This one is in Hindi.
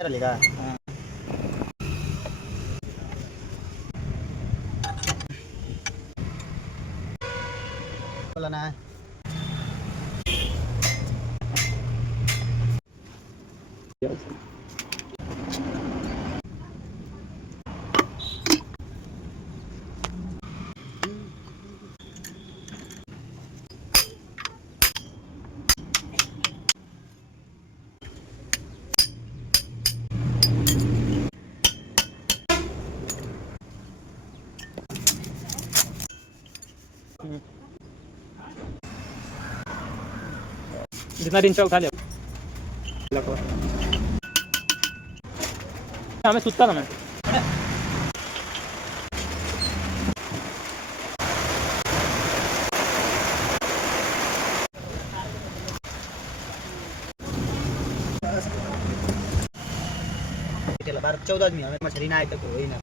चलेगा। हाँ। बोला ना। जितना दिन चाहो खा ले। हमें सुता था मैं। चला 12-14 आदमी हमें मछली ना आए तो कोई ना।